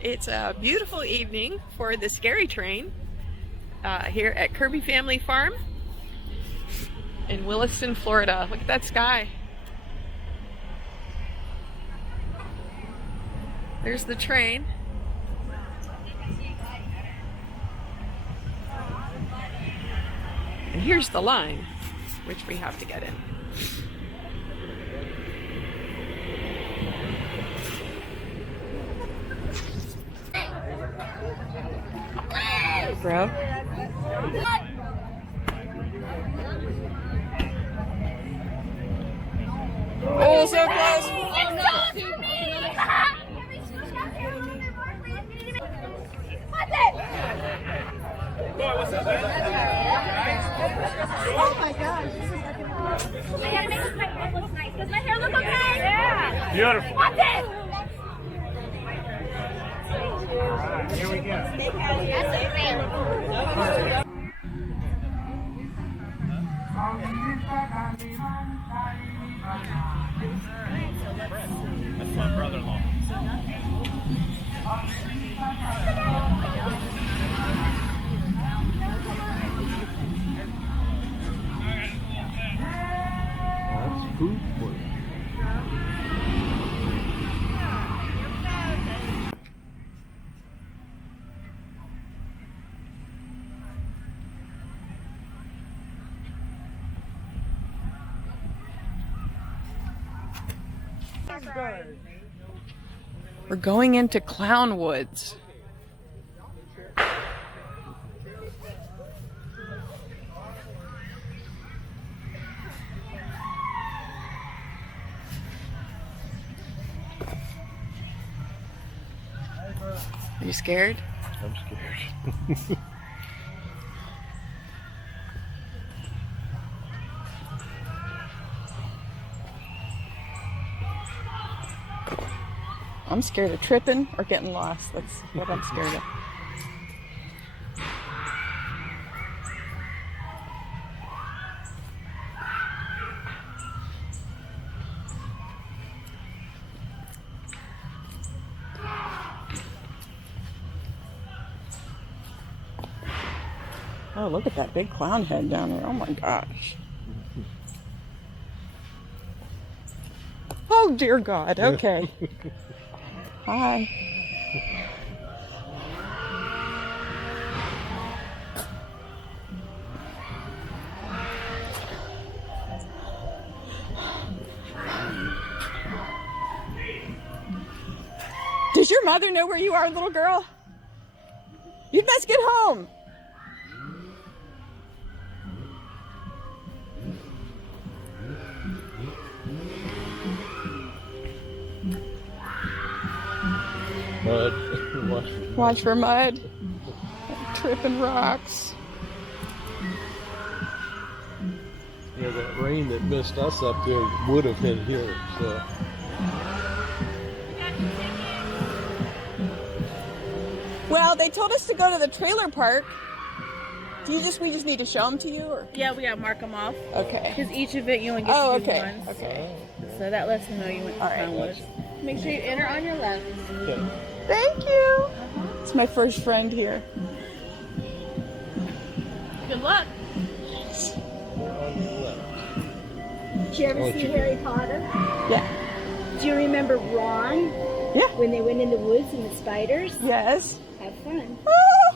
It's a beautiful evening for the Scary Train here at Kirby Family Farm in Williston, Florida. Look at that sky. There's the train. And here's the line, which we have to get in. Bro. Oh, so close. Oh my gosh. I gotta make my hair look nice. Does my hair look okay? Yeah. Beautiful. What's it? Here we go. That's my brother-in-law. That's food for you. We're going into Clown Woods. Are you scared? I'm scared. I'm scared of tripping or getting lost. That's what I'm scared of. Oh, look at that big clown head down there. Oh my gosh. Oh dear God. Okay. Hi. Does your mother know where you are, little girl? You best get home. Mud. Watch for mud. Tripping rocks. Yeah, that rain that missed us up there would have hit here. So. Well, they told us to go to the trailer park. We just need to show them to you, or? Yeah, we gotta mark them off. Okay. Because each event you only get to do okay. once. Okay. So that lets them know you went to All right. Clown Woods. Make sure you enter on your left. Okay. Thank you. It's my first friend here. Good luck. Did you ever see Harry Potter? Yeah. Do you remember Ron? Yeah. When they went in the woods and the spiders? Yes. Have fun. Oh,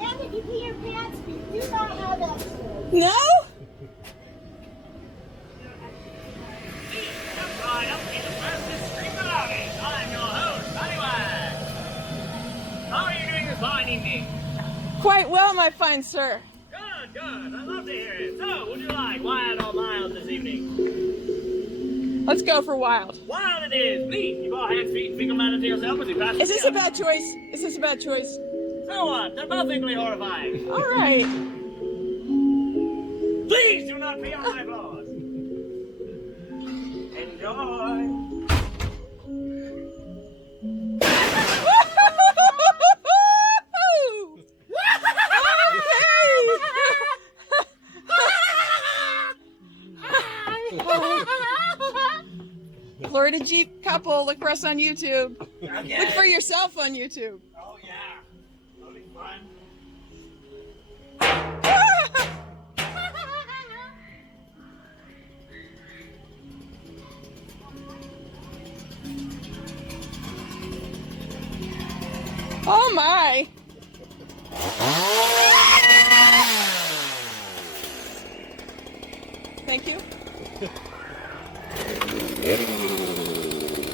And if you pee your pants, you do not have extras. no? Right up in the fastest stream of August. I'm your host, Buddy Wag. How are you doing this fine evening? Quite well, my fine sir. Good, good. I love to hear it. So, would you like wild or mild this evening? Let's go for wild. Wild it is. Please keep all hands, feet, and finger matter to yourself as you pass. Is this a bad choice? Is this a bad choice? So what? They're both equally horrifying. All right. Please do not pee on my floors. Enjoy. Florida Jeep couple, look for us on YouTube. Okay. Look for yourself on YouTube. Oh yeah. That'll be fun. Oh my! Thank you.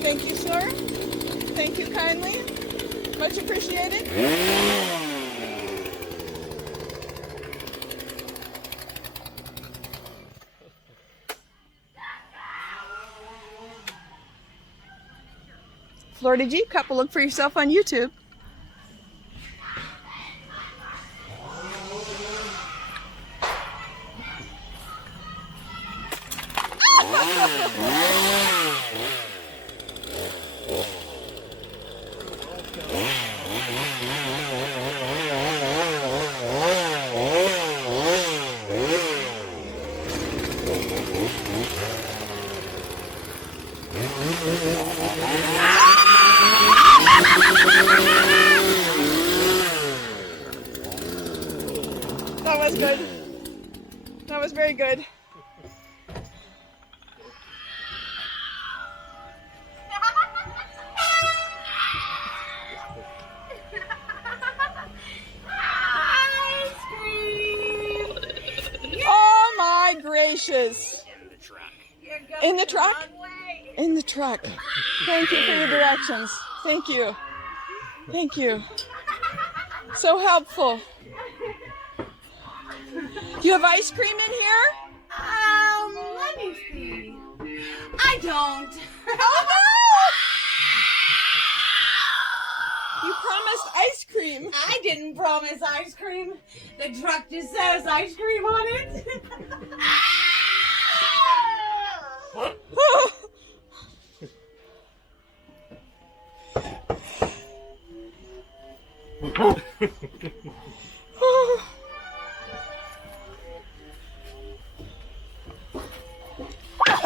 Thank you, sir. Thank you kindly. Much appreciated. Florida Jeep couple, look for yourself on YouTube. That was good. That was very good. Oh my gracious. In the truck? In the truck. Thank you for your directions. Thank you. Thank you. So helpful. Do you have ice cream in here? Let me see. I don't. Oh no! You promised ice cream. I didn't promise ice cream. The truck just says ice cream on it.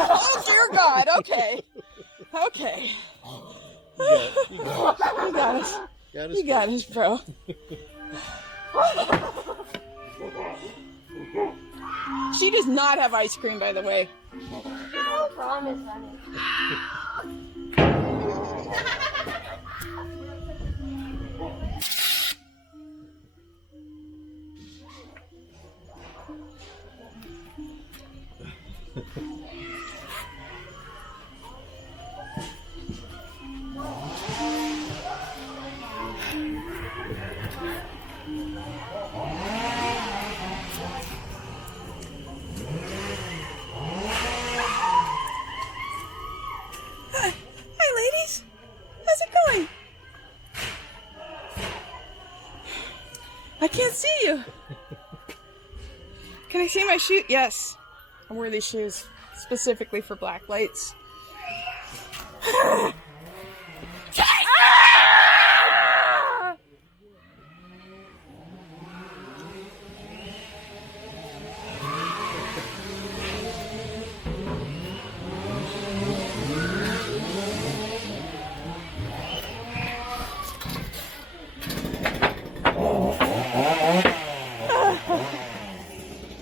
Oh dear God, okay. Okay. You got us. You got us, bro. She does not have ice cream, by the way. No promise, honey. Hi, ladies. How's it going? I can't see you. Can I see my shoe? Yes. I wear these shoes specifically for black lights.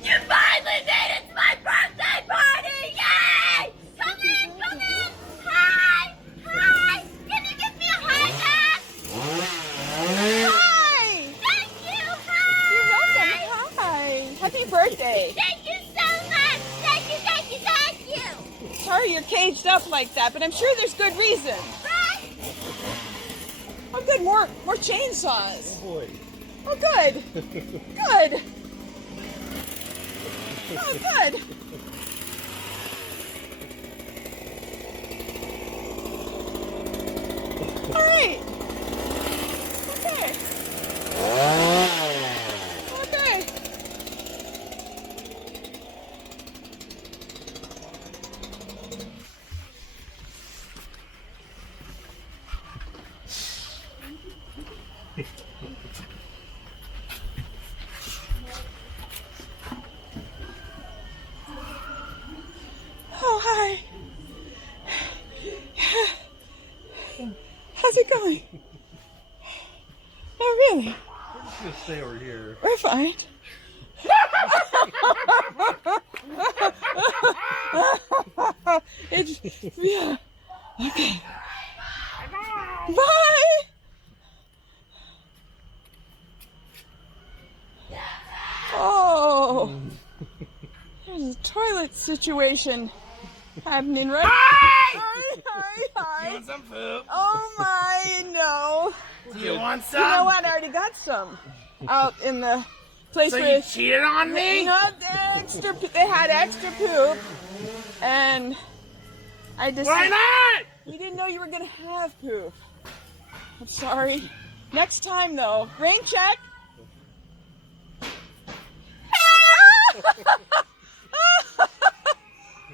You finally made it to my birthday party! Yay! Come in, come in! Hi! Hi! Can you give me a high five? Hi! Thank you! You're Hi! welcome. Hi. Happy birthday. Thank you so much! Thank you, thank you, thank you! Sorry you're caged up like that, but I'm sure there's good reason. Right? Oh, good. More chainsaws. Boy. Oh, good. Good. Oh, good. All right. Okay. Okay. How's it going? Oh, really? We're just gonna stay over here. We're fine. It's, yeah. Okay. Bye. Oh. There's a toilet situation happening right. Hi. You want some poop? Oh my, no. Do you want some? You know what? I already got some out in the place So where you cheated on me? not extra. They had extra poop, and I just. Why not? We didn't know you were gonna have poop. I'm sorry. Next time, though, rain check.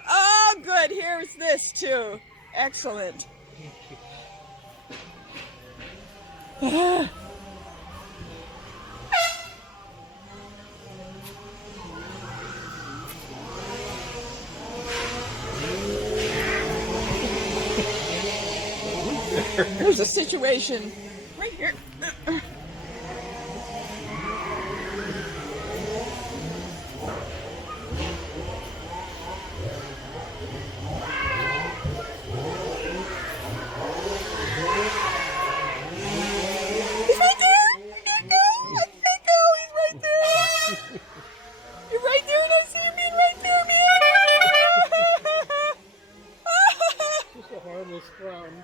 Oh, good. Here's this too. Excellent. There's a situation right here. He's right there. He's right there. You're right there, and I see you being right there, man. Just a harmless clown.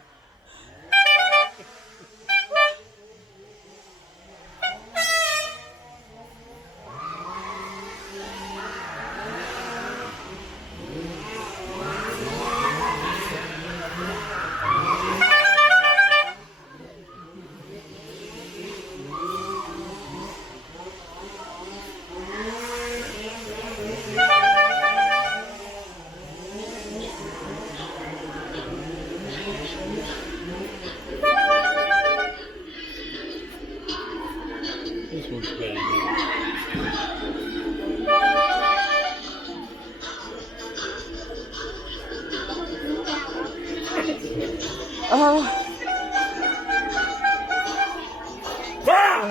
This one's better.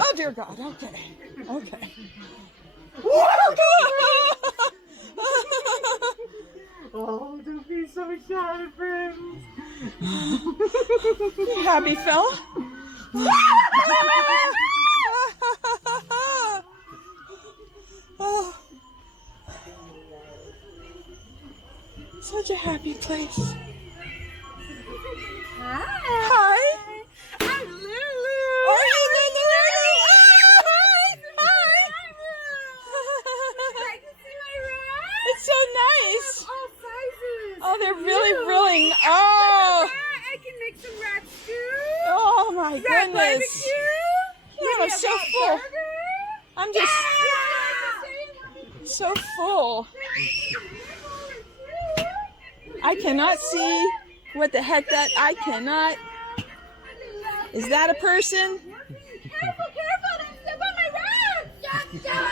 Oh dear God. Okay. Oh, don't be so shy, friends. You happy, fella? Oh. Such a happy place. Hi. I'm Lulu. Are you Lulu? Hi. Like to see my rat? It's so nice. All sizes. Oh, they're really. Look Oh. at that. I can make some rats too. Oh my Rat goodness. barbecue. Yeah, I'm Maybe a so rat full. burger. I'm just so full. I cannot see what the heck I cannot. Is that a person? Careful, don't step on my rat.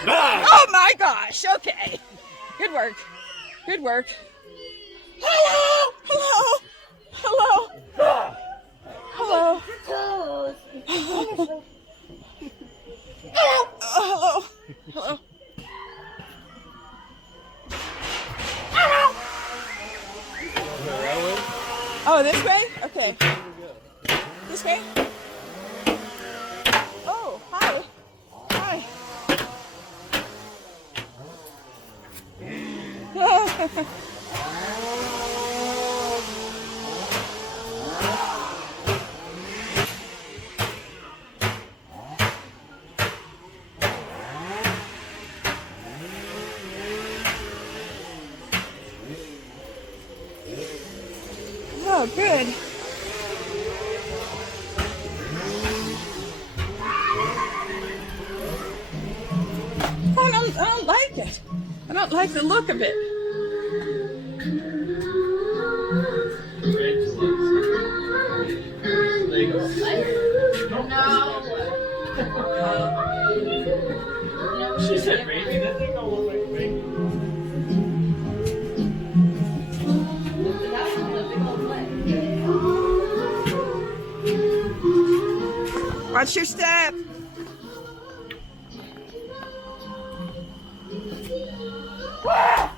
Oh my gosh, okay. Good work. Hello. Hello. Oh, this way? Okay. This way? Oh, hi. Oh, good. I don't like it. I don't like the look of it. She said baby, that thing don't look like baby. Watch your step.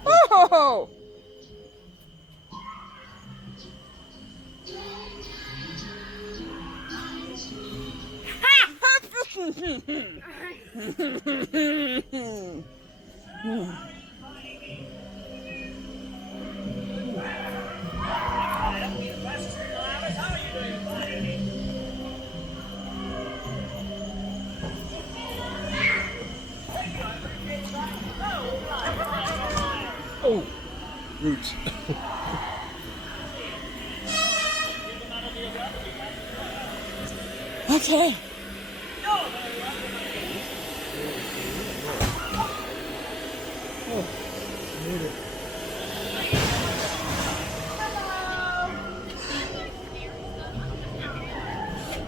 Oh! Oh, roots. Okay.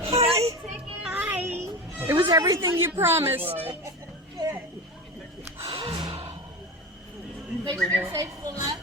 Hi. Hi. It was everything you promised. Make sure you're safe to the left.